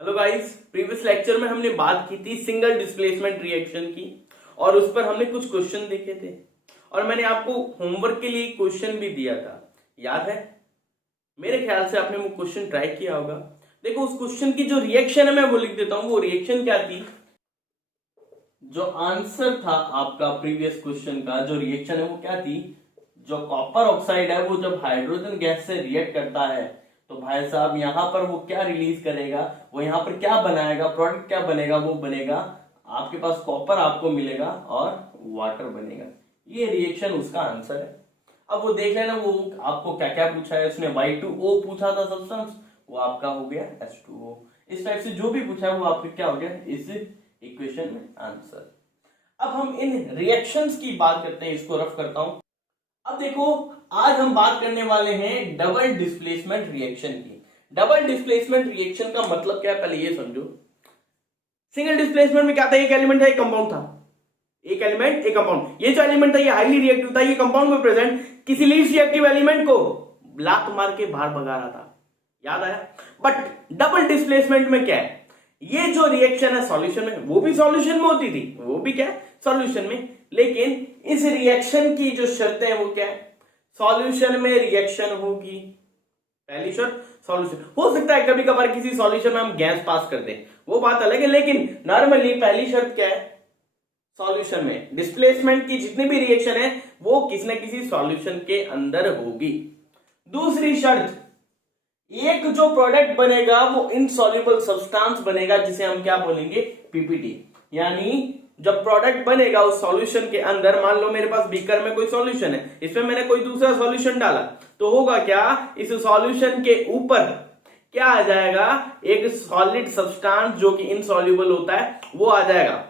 Hello guys, previous lecture में हमने बात की थी सिंगल डिस्प्लेसमेंट रिएक्शन की और उस पर हमने कुछ क्वेश्चन देखे थे और मैंने आपको होमवर्क के लिए क्वेश्चन भी दिया था। याद है? मेरे ख्याल से आपने वो क्वेश्चन ट्राई किया होगा। देखो, उस क्वेश्चन की जो रिएक्शन है मैं वो लिख देता हूं। वो रिएक्शन क्या थी? जो आंसर था आपका प्रीवियस क्वेश्चन का, जो रिएक्शन है वो क्या थी? जो कॉपर ऑक्साइड है वो जब हाइड्रोजन गैस से रिएक्ट करता है तो भाई साहब यहां पर वो क्या रिलीज करेगा, वो यहां पर क्या बनाएगा, प्रोडक्ट क्या बनेगा? वो बनेगा आपके पास कॉपर आपको मिलेगा और वाटर बनेगा। ये रिएक्शन उसका आंसर है। अब वो देख लेना, वो आपको क्या क्या पूछा है। उसने Y2O पूछा था सब्सटेंस, वो आपका हो गया H2O। इस टाइप से जो भी पूछा है वो आपका क्या हो गया इस इक्वेशन में आंसर। अब हम इन रिएक्शंस की बात करते हैं, इसको रफ करता हूं। अब देखो, आज हम बात करने वाले हैं डबल डिस्प्लेसमेंट रिएक्शन की। डबल डिस्प्लेसमेंट रिएक्शन का मतलब क्या है, पहले ये समझो। सिंगल डिस्प्लेसमेंट में क्या था? एक एलिमेंट था, एक कंपाउंड था। एक एलिमेंट, एक कंपाउंड। ये जो एलिमेंट था ये हाईली रिएक्टिव था। ये कंपाउंड में प्रेजेंट किसी लीस्ट रिएक्टिव एलिमेंट को लात मार के बाहर भगा रहा था। याद आया? बट डबल डिस्प्लेसमेंट में क्या है? ये जो रिएक्शन है सॉल्यूशन में, वो भी सॉल्यूशन में होती थी, वो भी क्या है? सॉल्यूशन में। लेकिन इस रिएक्शन की जो शर्तें हैं वो क्या है? सॉल्यूशन में रिएक्शन होगी। पहली शर्त सॉल्यूशन। हो सकता है कभी कभार किसी सॉल्यूशन में हम गैस पास कर दें, वो बात अलग है, लेकिन नॉर्मली पहली शर्त क्या है? सॉल्यूशन में। डिस्प्लेसमेंट की जितनी भी रिएक्शन है वो किसी न किसी सॉल्यूशन के अंदर होगी। दूसरी शर्त, एक जो प्रोडक्ट बनेगा वो इनसॉल्युबल सब्सटेंस बनेगा, जिसे हम क्या बोलेंगे? पीपीटी। यानी जब प्रोडक्ट बनेगा उस सॉल्यूशन के अंदर, मान लो मेरे पास बीकर में कोई सॉल्यूशन है, इसमें मैंने कोई दूसरा सॉल्यूशन डाला, तो होगा क्या? इस सॉल्यूशन के ऊपर क्या आ जाएगा? एक सॉलिड सब्सटेंस जो कि इनसॉल्युबल होता है वो आ जाएगा।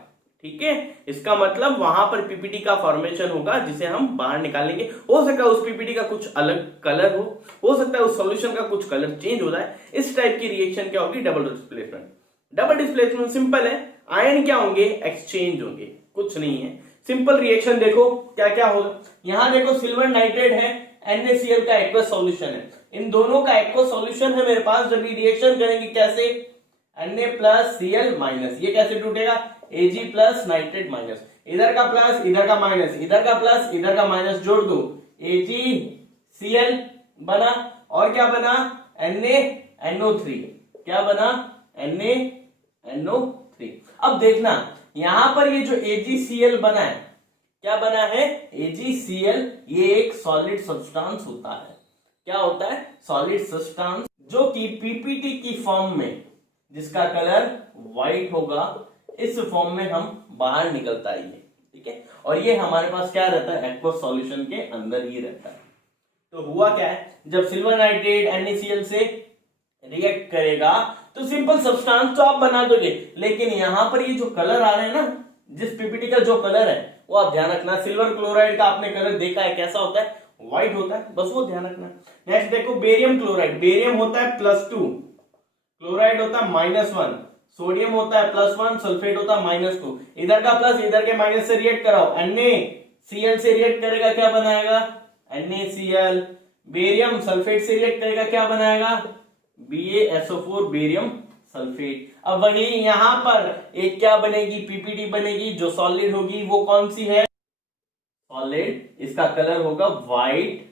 ठीक है, इसका मतलब वहां पर पीपीटी का फॉर्मेशन होगा जिसे हम बाहर निकालेंगे। हो सकता है उस पीपीटी का कुछ अलग कलर हो सकता है उस सॉल्यूशन का कुछ कलर चेंज हो जाए। इस टाइप की रिएक्शन क्या होगी? Double displacement. Double displacement simple है, आयन क्या होंगे? एक्सचेंज होंगे, कुछ नहीं है। सिंपल रिएक्शन देखो क्या क्या होगा। यहां देखो सिल्वर नाइट्रेट है, NaCl का एक्वस सॉल्यूशन है। इन दोनों का एक्वस सॉल्यूशन है मेरे पास। जब ये रिएक्शन करेंगे कैसे? Na प्लस Cl माइनस, ये कैसे टूटेगा? Ag प्लस नाइट्रेट माइनस, इधर का प्लस इधर का माइनस, इधर का प्लस इधर का माइनस जोड़ दो, AgCl बना। और क्या बना? NaNO3। क्या बना? NaNO3। अब देखना यहां पर ये जो AgCl बना है, क्या बना है? AgCl ये एक सॉलिड सब्सटेंस होता है। क्या होता है? सॉलिड सब्सटेंस, जो कि पीपीटी की फॉर्म में, जिसका कलर व्हाइट होगा, इस फॉर्म में हम बाहर निकलता है ये। ठीक है, और ये हमारे पास क्या रहता है? एक्वस सॉल्यूशन के अंदर ही रहता है। तो हुआ क्या है? जब सिल्वर नाइट्रेट NaCl से रिएक्ट करेगा तो सिंपल सब्सटेंस तो आप बना दोगे, लेकिन यहां पर ये जो कलर आ रहे हैं ना, जिस पीपीटी का जो कलर है वो आप ध्यान रखना। सिल्वर क्लोराइड का आपने कलर देखा है, कैसा होता है? व्हाइट होता है, बस वो ध्यान रखना। नेक्स्ट देखो बेरियम क्लोराइड। बेरियम होता है +2, क्लोराइड होता है -1, सोडियम होता है +1, सल्फेट होता है -2। इधर का प्लस इधर के माइनस से रिएक्ट कराओ, NaCl से रिएक्ट करेगा, क्या बनाएगा? NaCl। बेरियम सल्फेट से रिएक्ट करेगा, क्या बनाएगा? BaSO4, barium sulphate. अब वही यहां पर एक क्या बनेगी? पीपीटी बनेगी, जो सॉलिड होगी वो कौन सी है? सॉलिड। इसका कलर होगा व्हाइट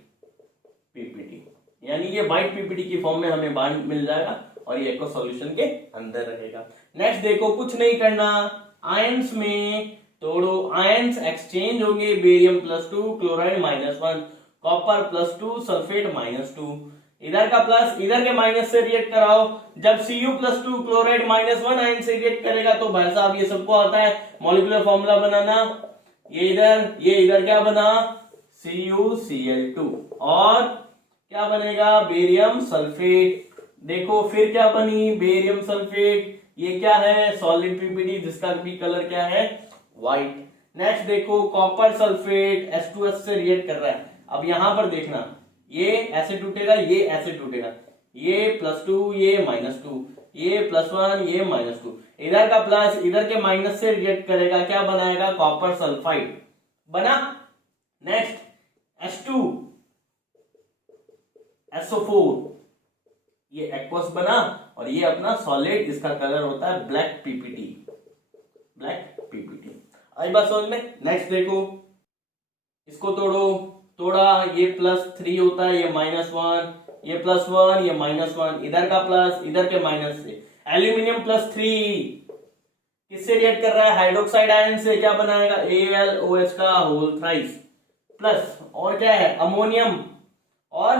पीपीटी, यानी ये व्हाइट पीपीटी की फॉर्म में हमें बाहर मिल जाएगा और ये एक्वस सॉल्यूशन के अंदर रहेगा। नेक्स्ट देखो, कुछ नहीं करना, आयंस में तोड़ो। आयंस एक्सचेंज होंगे, बेरियम +2, क्लोराइड -1, कॉपर +2, सल्फेट -2। इधर का प्लस इधर के माइनस से रिएक्ट कराओ। जब Cu+2 क्लोराइड -1 आयन से रिएक्ट करेगा तो भाई साहब ये सबको आता है मॉलिक्यूलर फॉर्मूला बनाना। ये इधर क्या बना? CuCl2। और क्या बनेगा? Barium sulphate. देखो फिर क्या बनी? Barium sulphate. ये क्या है? सॉलिड पीपीटी, जिसका भी कलर क्या है? व्हाइट। नेक्स्ट देखो कॉपर सल्फेट H2S से रिएक्ट कर रहा है। अब यहां पर देखना, ये ऐसे टूटेगा, ये ऐसे टूटेगा, ये +2, ये -2, ये +1, ये -2। इधर का प्लस इधर के माइनस से रिएक्ट करेगा, क्या बनाएगा? कॉपर सल्फाइड बना। नेक्स्ट H2SO4, ये एक्वस बना और ये अपना सॉलिड, इसका कलर होता है ब्लैक पीपीटी, ब्लैक पीपीटी। आई बात समझ में। नेक्स्ट देखो, इसको तोड़ा, ये +3 होता है, ये -1, ये +1, ये -1, इधर का प्लस, इधर के माइनस से। एल्यूमिनियम +3 किससे रिएक्ट कर रहा है? हाइड्रोक्साइड आयन से। क्या बनाएगा? AlOH का होल थ्राइस प्लस, और क्या है? अमोनियम और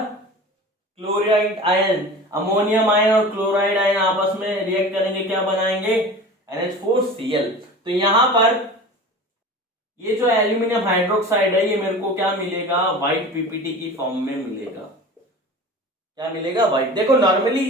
क्लोराइड आयन। अमोनियम आयन और क्लोराइड आयन आपस में रिएक्ट करेंगे, क्या बनाएंगे? NH4Cl। तो यहां पर ये जो एल्यूमिनियम हाइड्रोक्साइड है, ये मेरे को क्या मिलेगा? व्हाइट पीपीटी की फॉर्म में मिलेगा। क्या मिलेगा? व्हाइट। देखो नॉर्मली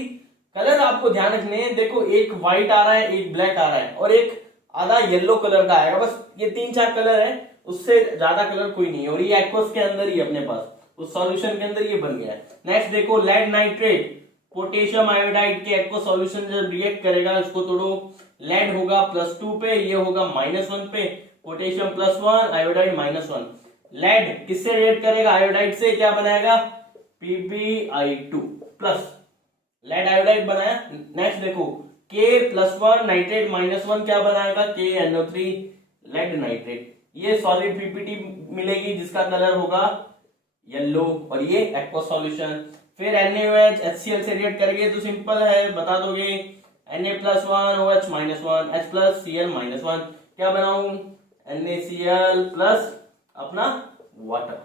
कलर आपको ध्यान रखने हैं। देखो एक व्हाइट आ रहा है, एक ब्लैक आ रहा है और एक आधा येलो कलर का आएगा। बस ये 3-4 कलर है, उससे ज्यादा कलर कोई नहीं है। और ये एक्वस के अंदर ही अपने पास, उस सॉल्यूशन के अंदर ये बन गया है। नेक्स्ट देखो, लेड नाइट्रेट पोटेशियम आयोडाइड के एक्वस सॉल्यूशन जब रिएक्ट करेगा, इसको तोड़ो। लेड होगा +2 पे, ये होगा -1 पे। Potassium +1, iodide -1। लेड किससे रिएक्ट करेगा? आयोडाइड से। क्या बनाएगा? PbI2 प्लस, लेड आयोडाइड बनाया। नेक्स्ट देखो, K+1 नाइट्रेट -1 क्या बनाएगा? KNO3 lead nitrate. ये सॉलिड पीपीटी मिलेगी जिसका कलर होगा येलो, और ये एक्वस सॉल्यूशन। फिर NaOH HCl से रिएक्ट करेंगे तो सिंपल है, बता दोगे। Na+1 OH -1 H+Cl -1। क्या बनाऊं? NaCl प्लस अपना वाटर,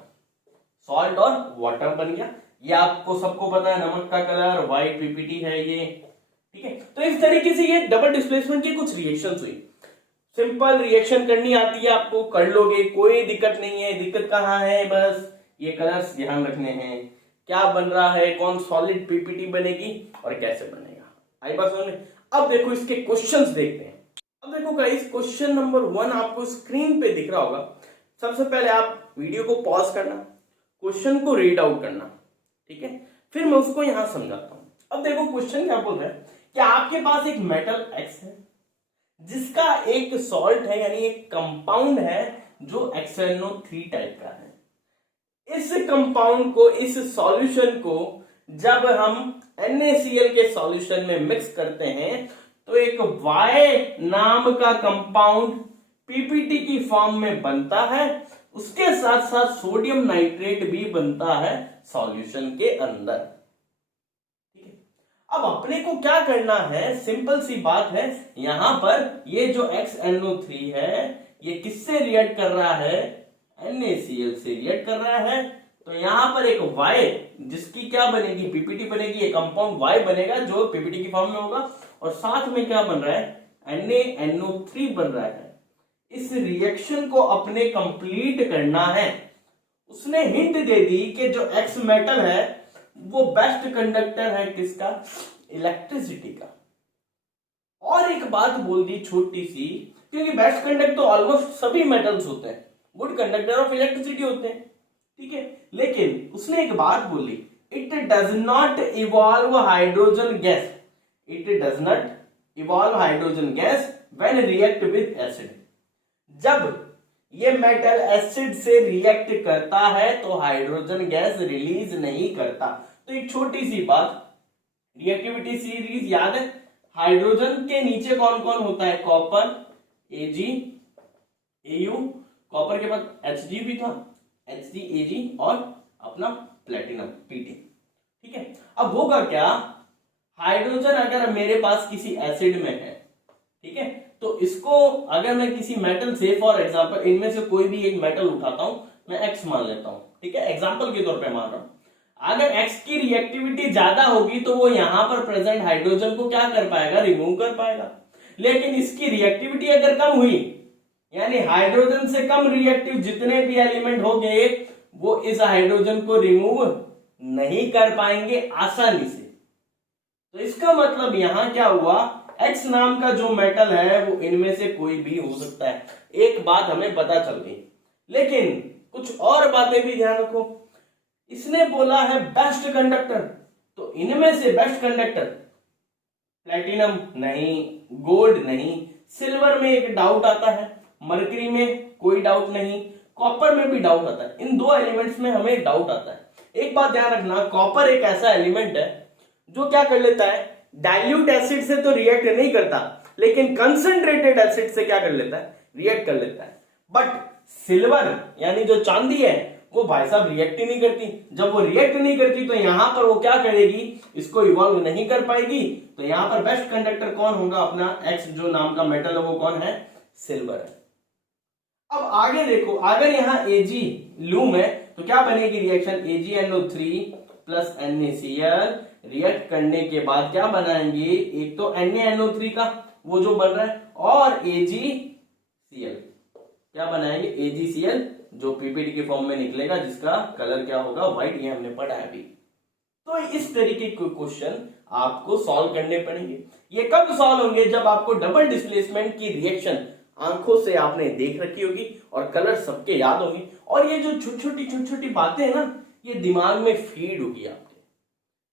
सॉल्ट और वाटर बन गया। ये आपको सबको पता है, नमक का कलर व्हाइट पीपीटी है ये, ठीक है। तो इस तरीके से ये डबल डिस्प्लेसमेंट की कुछ रिएक्शंस हुई। सिंपल रिएक्शन करनी आती है आपको, कर लोगे, कोई दिक्कत नहीं है। दिक्कत कहाँ है? बस ये कलर्स ध्यान रखने हैं, क्या बन रहा है, कौन सॉलिड पीपीटी बनेगी और कैसे बनेगा। आई बात समझ में। अब देखो इसके क्वेश्चंस देखते हैं। अब देखो गाइस, क्वेश्चन नंबर 1 आपको स्क्रीन पे दिख रहा होगा। सबसे पहले आप वीडियो को पॉज करना, क्वेश्चन को रीड आउट करना, ठीक है। फिर मैं उसको यहां समझाता हूं। अब देखो क्वेश्चन क्या बोल रहा है कि आपके पास एक मेटल X है जिसका एक सॉल्ट है, यानी एक कंपाउंड है जो XNO3 टाइप का है। इस कंपाउंड को, इस सॉल्यूशन को जब हम NaCl के सॉल्यूशन में मिक्स करते हैं तो एक Y नाम का कंपाउंड पीपीटी की फॉर्म में बनता है। उसके साथ साथ सोडियम नाइट्रेट भी बनता है सॉल्यूशन के अंदर, ठीक है। अब अपने को क्या करना है? सिंपल सी बात है, यहां पर ये जो XNO3 है ये किससे रिएक्ट कर रहा है? NaCl से रिएक्ट कर रहा है। तो यहां पर एक Y जिसकी क्या बनेगी? पीपीटी बनेगी। ये कंपाउंड Y बनेगा जो पीपीटी की फॉर्म में होगा, और साथ में क्या बन रहा है? NaNO3 बन रहा है। इस रिएक्शन को अपने कंप्लीट करना है। उसने हिंट दे दी कि जो X मेटल है वो बेस्ट कंडक्टर है किसका? इलेक्ट्रिसिटी का। और एक बात बोल दी छोटी सी, क्योंकि बेस्ट कंडक्टर तो ऑलमोस्ट सभी मेटल्स होते हैं, गुड कंडक्टर ऑफ इलेक्ट्रिसिटी होते हैं, ठीक है। लेकिन उसने एक बात बोली, it does not evolve hydrogen gas, it does not evolve hydrogen gas when react with acid. जब ये मेटल एसिड से रिएक्ट करता है तो हाइड्रोजन गैस रिलीज नहीं करता। तो एक छोटी सी बात, रिएक्टिविटी सीरीज याद है? हाइड्रोजन के नीचे कौन कौन होता है? कॉपर Ag Au, कॉपर के बाद Hg भी था, Hg Ag, और अपना प्लेटिनम Pd, ठीक है। अब होगा क्या? हाइड्रोजन अगर मेरे पास किसी एसिड में है, ठीक है, तो इसको अगर मैं किसी मेटल से, फॉर एग्जांपल इनमें से कोई भी एक मेटल उठाता हूं, मैं X मान लेता हूं, ठीक है, एग्जांपल के तौर पे मान रहा हूं। अगर X की रिएक्टिविटी ज्यादा होगी तो वो यहां पर प्रेजेंट हाइड्रोजन को क्या कर पाएगा? रिमूव कर पाएगा। लेकिन इसकी रिएक्टिविटी अगर कम हुई, यानी हाइड्रोजन से कम रिएक्टिव जितने भी एलिमेंट होंगे वो इस हाइड्रोजन को रिमूव नहीं कर पाएंगे आसानी से। तो इसका मतलब यहां क्या हुआ? X नाम का जो मेटल है वो इनमें से कोई भी हो सकता है। एक बात हमें पता चल गई, लेकिन कुछ और बातें भी ध्यान रखो। इसने बोला है बेस्ट कंडक्टर, तो इनमें से बेस्ट कंडक्टर प्लेटिनम नहीं, गोल्ड नहीं, सिल्वर में एक डाउट आता है, मरकरी में कोई डाउट नहीं, कॉपर में भी डाउट आता है। इन दो एलिमेंट्स में हमें डाउट आता है। एक बात ध्यान रखना, कॉपर एक ऐसा एलिमेंट है जो क्या कर लेता है, डाइल्यूट एसिड से तो रिएक्ट नहीं करता, लेकिन कंसंट्रेटेड एसिड से क्या कर लेता है, रिएक्ट कर लेता है। बट सिल्वर यानी जो चांदी है वो भाई साहब रिएक्ट ही नहीं करती। जब वो रिएक्ट नहीं करती तो यहां पर वो क्या करेगी, इसको इवॉल्व नहीं कर पाएगी। तो यहां पर बेस्ट कंडक्टर कौन होगा, अपना एक्स जो नाम का मेटल है वो कौन है, सिल्वर है। अब आगे देखो, अगर यहाँ Ag लूम है तो क्या बनेगी reaction, AgNO3 plus NaCl react करने के बाद क्या बनाएंगे, एक तो NaNO3 का वो जो बन रहा है और AgCl क्या बनाएंगे, AgCl जो पीपीटी के फॉर्म में निकलेगा, जिसका कलर क्या होगा, व्हाइट। ये हमने पढ़ा है अभी। तो इस तरीके के क्वेश्चन आपको सॉल्व करने पड़ेंगे। ये कब सॉल्व होंगे, जब आपको डबल डिस्प्लेसमेंट की रिएक्शन आंखों से आपने देख रखी होगी और कलर सबके याद होंगे, और ये जो छोटी छोटी बातें हैं ना, ये दिमाग में फीड होगी आपके।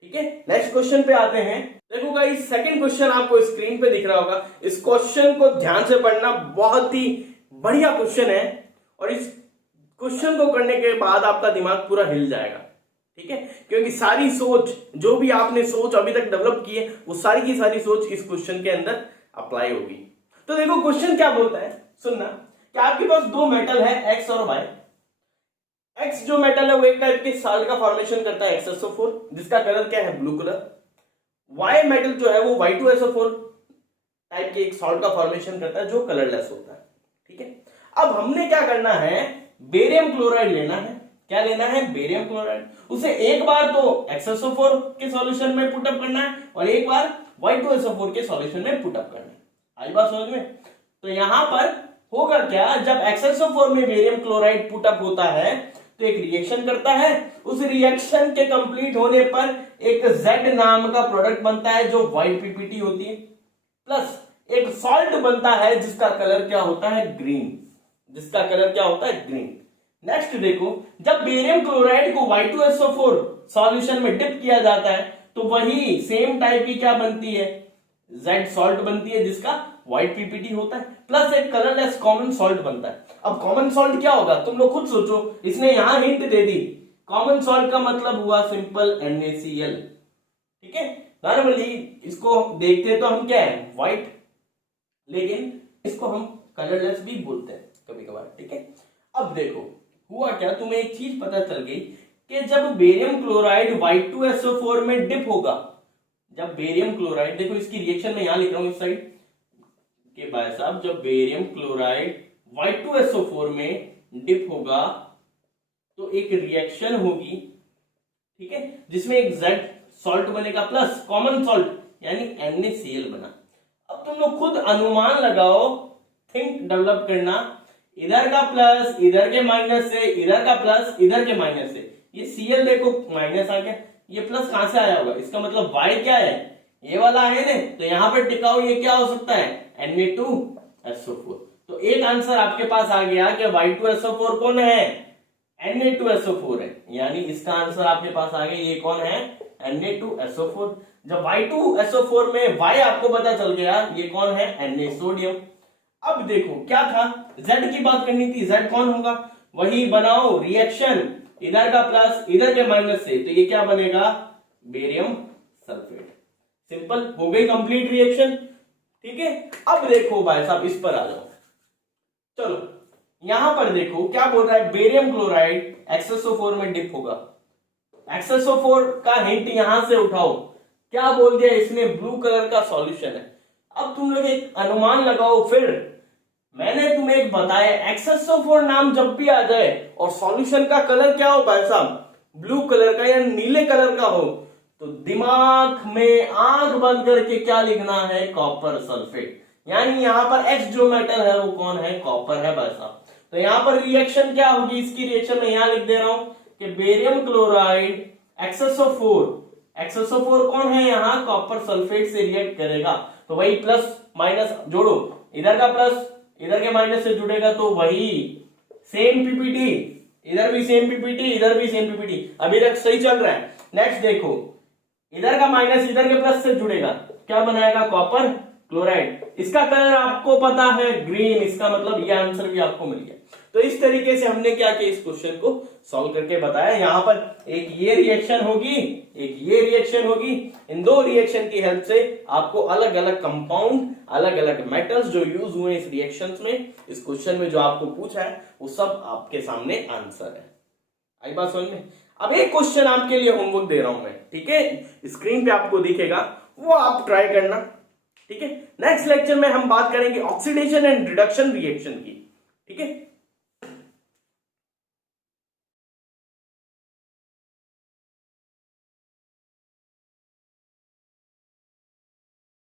ठीक है, नेक्स्ट क्वेश्चन पे आते हैं। देखो गाइस, सेकंड क्वेश्चन आपको स्क्रीन पे दिख रहा होगा। इस क्वेश्चन को ध्यान से पढ़ना, बहुत ही बढ़िया क्वेश्चन है, और इस क्वेश्चन को करने के बाद आपका दिमाग पूरा हिल जाएगा। ठीक है, क्योंकि सारी सोच जो भी आपने सोच अभी तक डेवलप की है, वो सारी की सारी सोच इस क्वेश्चन के अंदर अप्लाई होगी। तो देखो क्वेश्चन क्या बोलता है, सुनना कि आपके पास दो मेटल है एक्स और वाई। एक्स जो मेटल है वो एक टाइप के साल्ट का फॉर्मेशन करता है XSO4, जिसका कलर क्या है, ब्लू कलर। वाई मेटल जो है वो Y2SO4 टाइप के एक सॉल्ट का फॉर्मेशन करता है जो कलरलेस होता है। ठीक है, अब हमने क्या करना है, बेरियम क्लोराइड लेना है। क्या लेना है, बेरियम क्लोराइड। उसे एक बार तो XSO4 के सॉल्यूशन में पुटअप करना है और एक बार Y2SO4 के सॉल्यूशन में पुटअप करना है। आई बात समझ में। तो यहां पर होगा क्या, जब XSO4 में बेरियम क्लोराइड पुटअप होता है तो एक रिएक्शन करता है, उस रिएक्शन के कंप्लीट होने पर एक Z नाम का प्रोडक्ट बनता है जो व्हाइट पीपीटी होती है, प्लस एक सॉल्ट बनता है जिसका कलर क्या होता है, ग्रीन। जिसका कलर क्या होता है, ग्रीन। नेक्स्ट देखो, जब बेरियम क्लोराइड को Y2SO4 सॉल्यूशन में डिप किया जाता है तो वही सेम टाइप की क्या बनती है, Z सॉल्ट बनती है जिसका व्हाइट पीपीटी होता है, प्लस एक कलरलेस कॉमन सॉल्ट बनता है। अब कॉमन सॉल्ट क्या होगा, तुम लोग खुद सोचो, इसने यहां हिंट दे दी। कॉमन सॉल्ट का मतलब हुआ सिंपल NaCl। ठीक है, नॉर्मली इसको देखते तो हम क्या है, व्हाइट, लेकिन इसको हम कलरलेस भी बोलते हैं कभी कभार। ठीक है, अब देखो हुआ क्या, तुम्हें एक चीज पता चल गई कि जब बेरियम क्लोराइड Y2SO4 में डिप होगा, जब बेरियम क्लोराइड, देखो इसकी रिएक्शन में यहां लिख रहा हूं इस साइड के भाई साहब, जब बेरियम क्लोराइड Y2SO4 में डिप होगा तो एक रिएक्शन होगी, ठीक है, जिसमें एक Z सॉल्ट बनेगा प्लस कॉमन सॉल्ट यानी NaCl बना। अब तुम लोग खुद अनुमान लगाओ, थिंक डेवलप करना, इधर का प्लस इधर के माइनस से, इधर का प्लस इधर के माइनस से, ये Cl देखो माइनस आ गया, ये प्लस कहां से आया होगा, इसका मतलब Y क्या है, ये वाला है ना, तो यहां पर टिकाऊ ये क्या हो सकता है, Na2SO4। तो एक आंसर आपके पास आ गया कि Y2SO4 कौन है, Na2SO4 है, यानी इसका आंसर आपके पास आ गया, ये कौन है, Na2SO4। जब Y2SO4 में Y आपको पता चल गया, ये कौन है, Na सोडियम। अब देखो क्या था, Z की बात करनी थी, Z कौन होगा, वही बनाओ रिएक्शन, इधर का प्लस इधर के माइनस से, तो ये क्या बनेगा, बेरियम सल्फेट। सिंपल, हो गई कंप्लीट रिएक्शन। ठीक है, अब देखो भाई साहब इस पर आ जाओ, चलो यहां पर देखो क्या बोल रहा है, बेरियम क्लोराइड XSO4 में डिप होगा। XSO4 का हिंट यहां से उठाओ, क्या बोल दिया इसने, ब्लू कलर का सॉल्यूशन है। अब तुम लोग एक अनुमान लगाओ, फिर मैंने तुम्हें एक बताया, XSO4 नाम जब भी आ जाए और सॉल्यूशन का कलर क्या हो भाई साहब, ब्लू कलर का या नीले कलर का हो, तो दिमाग में आंख बंद करके क्या लिखना है, कॉपर सल्फेट। यानी यहां पर X जो मेटल है वो कौन है, कॉपर है भाई साहब। तो यहां पर रिएक्शन क्या होगी, इसकी रिएक्शन में यहां लिख दे रहा हूं कि बेरियम क्लोराइड XSO4 कौन है यहाँ, कॉपर सल्फेट से रिएक्ट करेगा, तो वही प्लस माइनस जोड़ो, इधर का प्लस इधर के माइनस से जुड़ेगा, तो वही सेम पीपीटी, इधर भी सेम पीपीटी इधर भी सेम पीपीटी, अभी तक सही चल रहा है। नेक्स्ट देखो, इधर का माइनस इधर के प्लस से जुड़ेगा, क्या बनाएगा, कॉपर क्लोराइड। इसका कलर आपको पता है ग्रीन, इसका मतलब ये आंसर भी आपको मिल गया। तो इस तरीके से हमने क्या किया, इस क्वेश्चन को सॉल्व करके बताया। यहां पर एक ये रिएक्शन होगी, एक ये रिएक्शन होगी। इन दो रिएक्शन की हेल्प से आपको अलग अलग कंपाउंड, अलग अलग मेटल्स जो यूज हुए इस रिएक्शंस में, इस क्वेश्चन में जो आपको पूछा है वो सब आपके सामने आंसर है। आई बात समझ में? अब एक क्वेश्चन आपके लिए होमवर्क दे रहा हूं मैं, ठीक है, स्क्रीन पे आपको दिखेगा, वो आप ट्राई करना, ठीक है। नेक्स्ट लेक्चर में हम बात करेंगे ऑक्सीडेशन एंड रिडक्शन रिएक्शन की, ठीक है।